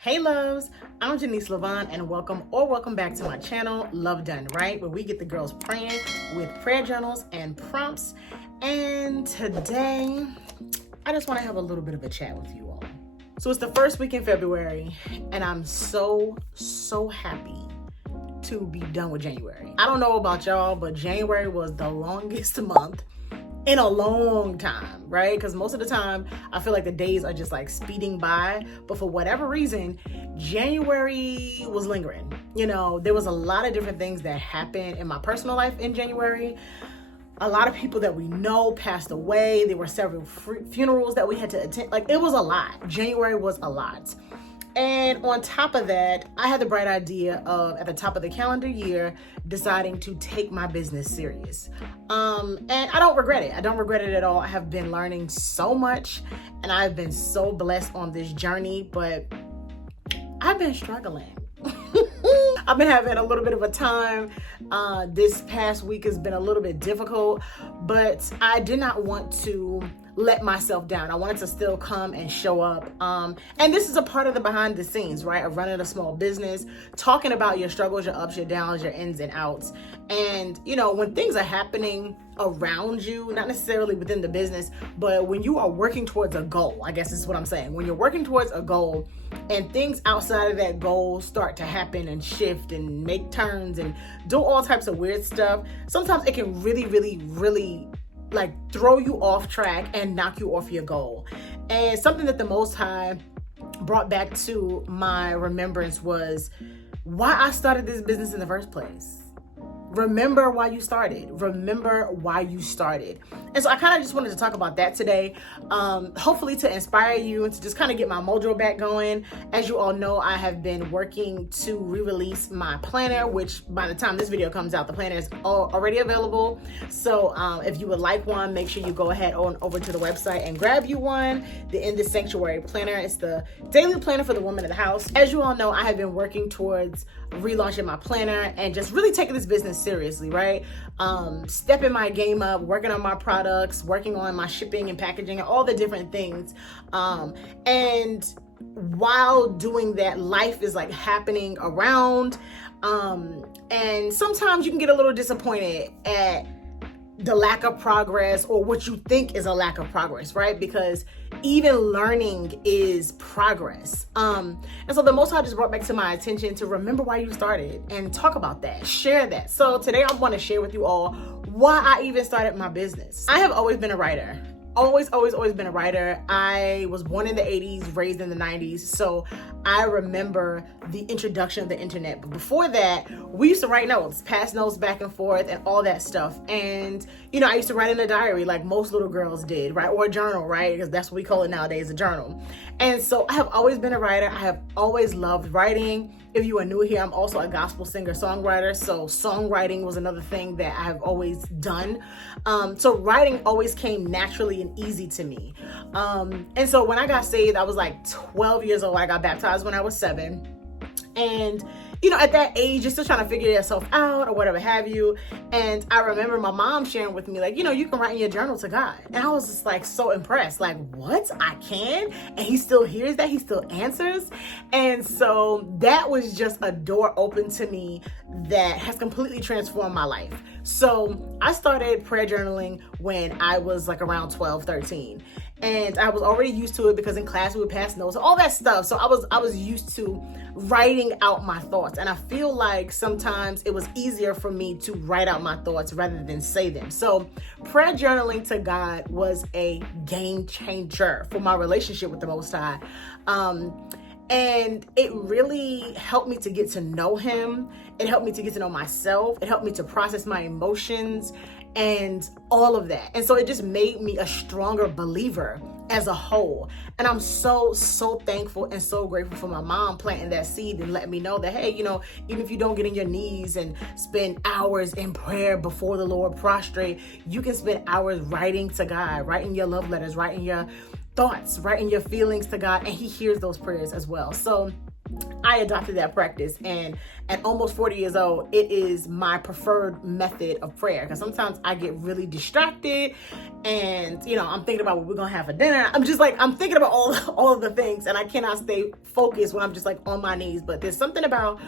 Hey loves, I'm Janice Levon and welcome back to my channel, Love Done Right, where we get the girls praying with prayer journals and prompts. And today, I just want to have a little bit of a chat with you all. So it's the first week in February and I'm so happy to be done with January. I don't know about y'all, but January was the longest month in a long time, right? Because most of the time I feel like the days are just like speeding by, but for whatever reason, January was lingering. You know, there was a lot of different things that happened in my personal life in January. A lot of people that we know passed away. There were several funerals that we had to attend. Like, it was a lot. January was a lot. And on top of that, I had the bright idea of, at the top of the calendar year, deciding to take my business serious. And I don't regret it. I don't regret it at all. I have been learning so much and I've been so blessed on this journey, but I've been struggling. I've been having a little bit of a time. This past week has been a little bit difficult, but I did not want to let myself down. I wanted to still come and show up. And this is a part of the behind the scenes, right? Of running a small business, talking about your struggles, your ups, your downs, your ins and outs. And, you know, when things are happening around you, not necessarily within the business, but when you are working towards a goal, I guess is what I'm saying. When you're working towards a goal and things outside of that goal start to happen and shift and make turns and do all types of weird stuff, sometimes it can really like throw you off track and knock you off your goal. And something that the Most High brought back to my remembrance was why I started this business in the first place. Remember why you started. Remember why you started. And so I kind of just wanted to talk about that today, hopefully to inspire you and to just kind of get my mojo back going. As you all know, I have been working to re-release my planner, which by the time this video comes out, the planner is already available. So if you would like one, make sure you go ahead on over to the website and grab you one. The In This Sanctuary planner. It's the daily planner for the woman in the house. As you all know, I have been working towards relaunching my planner and just really taking this business seriously, right? Stepping my game up, working on my products, working on my shipping and packaging and all the different things. And while doing that, life is like happening around. And sometimes you can get a little disappointed at the lack of progress or what you think is a lack of progress, right? Because even learning is progress. And so the Most High just brought back to my attention to remember why you started and talk about that, share that. So today I want to share with you all why I even started my business. I have always been a writer. Always been a writer. I was born in the 80s, raised in the 90s. So I remember the introduction of the internet. But before that, we used to write notes, pass notes back and forth and all that stuff. And, you know, I used to write in a diary like most little girls did, right? Or a journal, right? Because that's what we call it nowadays, a journal. And so I have always been a writer. I have always loved writing. If you are new here, I'm also a gospel singer-songwriter. So songwriting was another thing that I have always done. So writing always came naturally and easy to me. And so when I got saved, I was like 12 years old. I got baptized when I was 7. And, you know, at that age, you're still trying to figure yourself out or whatever have you. And I remember my mom sharing with me, like, you know, you can write in your journal to God. And I was just like so impressed, like, what? I can? And he still hears that? He still answers? And so that was just a door open to me that has completely transformed my life. So I started prayer journaling when I was like around 12, 13. And I was already used to it because in class we would pass notes, all that stuff. So I was used to writing out my thoughts. And I feel like sometimes it was easier for me to write out my thoughts rather than say them. So prayer journaling to God was a game changer for my relationship with the Most High. And it really helped me to get to know him. It helped me to get to know myself. It helped me to process my emotions and all of that. And so it just made me a stronger believer as a whole. And I'm so thankful and so grateful for my mom planting that seed and letting me know that, hey, you know, even if you don't get on your knees and spend hours in prayer before the Lord prostrate, you can spend hours writing to God, writing your love letters, writing your thoughts, writing your feelings to God, and he hears those prayers as well. So I adopted that practice, and at almost 40 years old, it is my preferred method of prayer, because sometimes I get really distracted and, you know, I'm thinking about what we're gonna have for dinner. I'm just like, I'm thinking about all of the things, and I cannot stay focused when I'm just like on my knees. But there's something about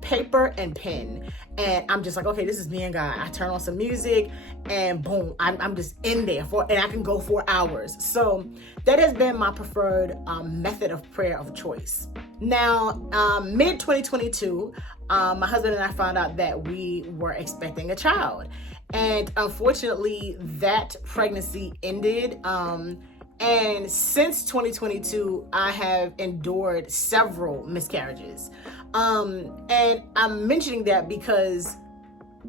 paper and pen, and I'm just like, okay, this is me and God. I turn on some music and boom, I'm just in there and I can go for hours. So that has been my preferred method of prayer of choice. Now, mid 2022, my husband and I found out that we were expecting a child, and unfortunately that pregnancy ended. And since 2022, I have endured several miscarriages. And I'm mentioning that because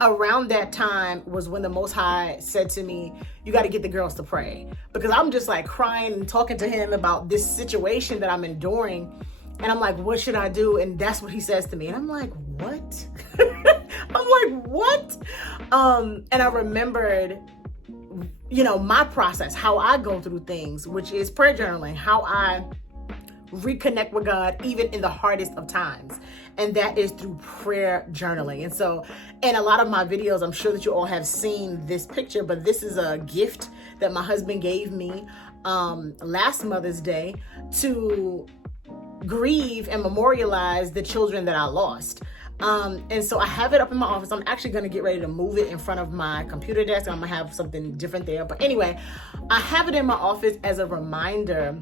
around that time was when the Most High said to me, you got to get the girls to pray. Because I'm just like crying and talking to him about this situation that I'm enduring. And I'm like, what should I do? And that's what he says to me. And I'm like, what? I'm like, what? And I remembered, you know, my process, how I go through things, which is prayer journaling, how I reconnect with God even in the hardest of times, and that is through prayer journaling. And so in a lot of my videos, I'm sure that you all have seen this picture, but this is a gift that my husband gave me last Mother's Day to grieve and memorialize the children that I lost. And so I have it up in my office. I'm actually going to get ready to move it in front of my computer desk. I'm going to have something different there. But anyway, I have it in my office as a reminder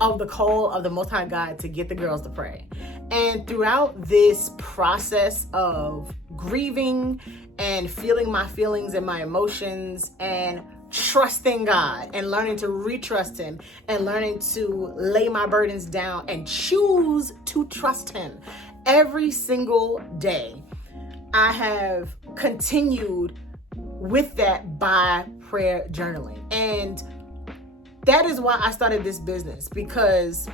of the call of the Most High God to get the girls to pray. And throughout this process of grieving and feeling my feelings and my emotions and trusting God and learning to retrust him and learning to lay my burdens down and choose to trust him every single day, I have continued with that by prayer journaling. And that is why I started this business, because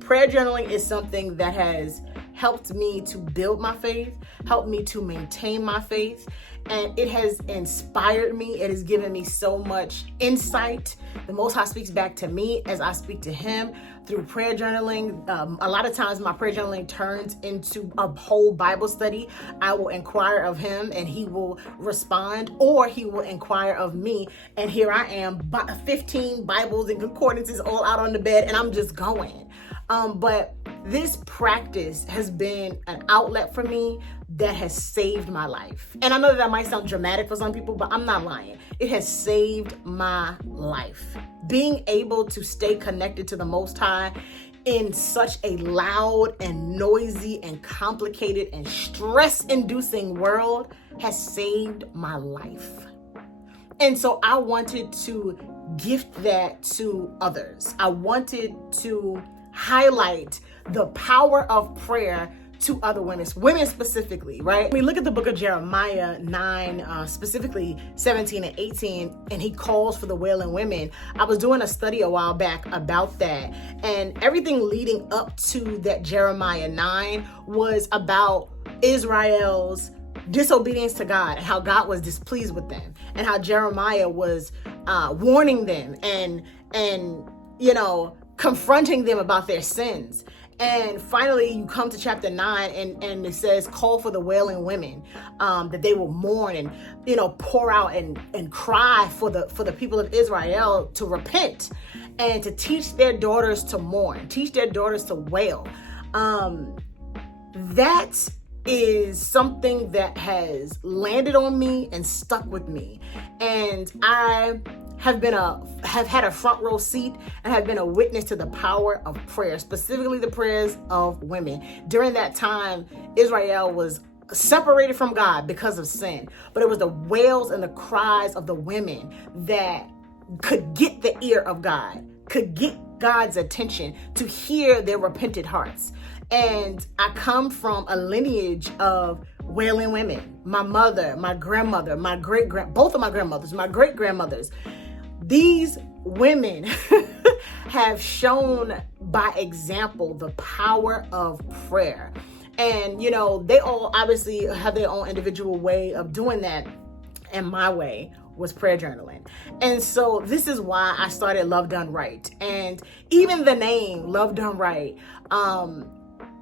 prayer journaling is something that has helped me to build my faith, helped me to maintain my faith, and it has inspired me. It has given me so much insight. The Most High speaks back to me as I speak to him through prayer journaling. A lot of times my prayer journaling turns into a whole Bible study. I will inquire of him and he will respond, or he will inquire of me. And here I am, 15 Bibles and concordances all out on the bed, and I'm just going. But this practice has been an outlet for me that has saved my life. And I know that might sound dramatic for some people, but I'm not lying. It has saved my life. Being able to stay connected to the Most High in such a loud and noisy and complicated and stress-inducing world has saved my life. And so I wanted to gift that to others. I wanted to highlight the power of prayer to other women specifically, right? We look at the book of Jeremiah 9, specifically 17 and 18, and he calls for the wailing women. I was doing a study a while back about that, and everything leading up to that Jeremiah 9 was about Israel's disobedience to God and how God was displeased with them, and how Jeremiah was warning them and you know, confronting them about their sins. And finally, you come to chapter 9, and it says, call for the wailing women, that they will mourn and, you know, pour out and cry for the people of Israel to repent and to teach their daughters to mourn, teach their daughters to wail. That is something that has landed on me and stuck with me. And I have had a front row seat and have been a witness to the power of prayer, specifically the prayers of women. During that time, Israel was separated from God because of sin, but it was the wails and the cries of the women that could get the ear of God, could get God's attention to hear their repentant hearts. And I come from a lineage of wailing women. My mother, my grandmother, both of my grandmothers, my great-grandmothers. These women have shown by example the power of prayer. And, you know, they all obviously have their own individual way of doing that. And my way was prayer journaling. And so this is why I started Love Done Right. And even the name Love Done Right,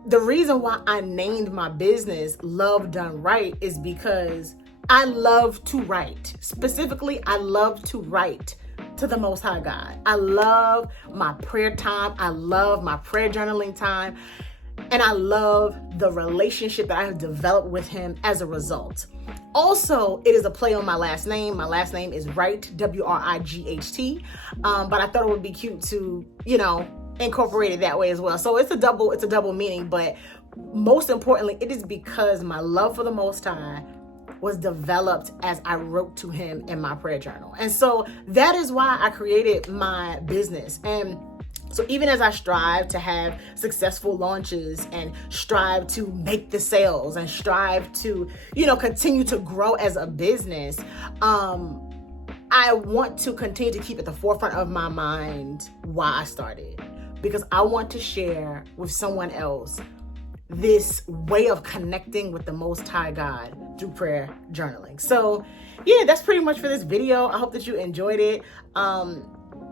the reason why I named my business Love Done Right is because I love to write. Specifically, I love to write to the Most High God. I love my prayer time. I love my prayer journaling time. And I love the relationship that I have developed with him as a result. Also, it is a play on my last name. My last name is Wright, W-R-I-G-H-T. But I thought it would be cute to, incorporate it that way as well. So it's a double meaning, but most importantly, it is because my love for the Most High was developed as I wrote to him in my prayer journal. And so that is why I created my business. And so even as I strive to have successful launches and strive to make the sales and strive to, continue to grow as a business, I want to continue to keep at the forefront of my mind why I started, because I want to share with someone else this way of connecting with the Most High God through prayer journaling. So yeah, that's pretty much for this video. I hope that you enjoyed it.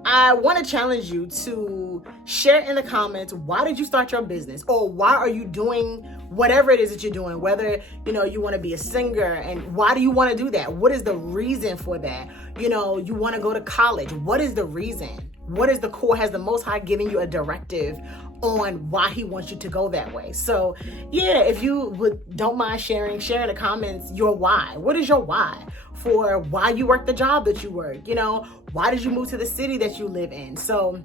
I want to challenge you to share in the comments, why did you start your business, or why are you doing whatever it is that you're doing? Whether, you want to be a singer, and why do you want to do that? What is the reason for that? You want to go to college. What is the reason? What is the core? Has the Most High given you a directive on why he wants you to go that way? So yeah, if you don't mind share in the comments your why. What is your why for why you work the job that you work? Why did you move to the city that you live in? So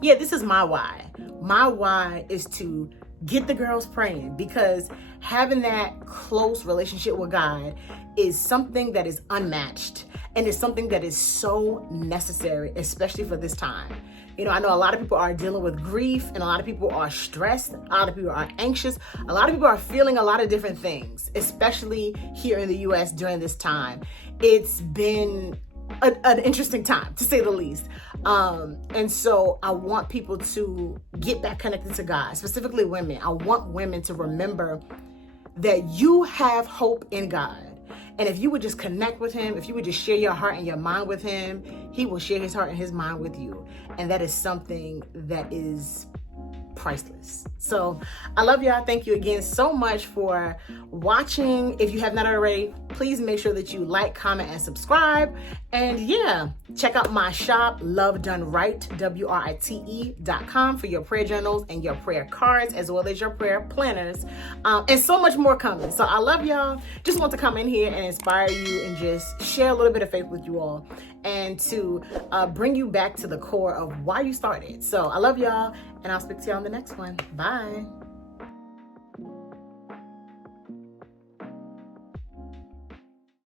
yeah, this is my why. My why is to get the girls praying, because having that close relationship with God is something that is unmatched, and it's something that is so necessary, especially for this time. I know a lot of people are dealing with grief, and a lot of people are stressed. A lot of people are anxious. A lot of people are feeling a lot of different things, especially here in the US during this time. It's been an interesting time, to say the least. And so I want people to get back connected to God, specifically women. I want women to remember that you have hope in God. And if you would just connect with him, if you would just share your heart and your mind with him, he will share his heart and his mind with you. And that is something that is priceless. So I love y'all. Thank you again so much for watching. If you have not already, please make sure that you like, comment, and subscribe. And yeah, check out my shop, LoveDoneWrite, WRITE.com, for your prayer journals and your prayer cards, as well as your prayer planners, and so much more coming. So I love y'all. Just want to come in here and inspire you and just share a little bit of faith with you all, and to bring you back to the core of why you started. So I love y'all, and I'll speak to y'all on the next one. Bye.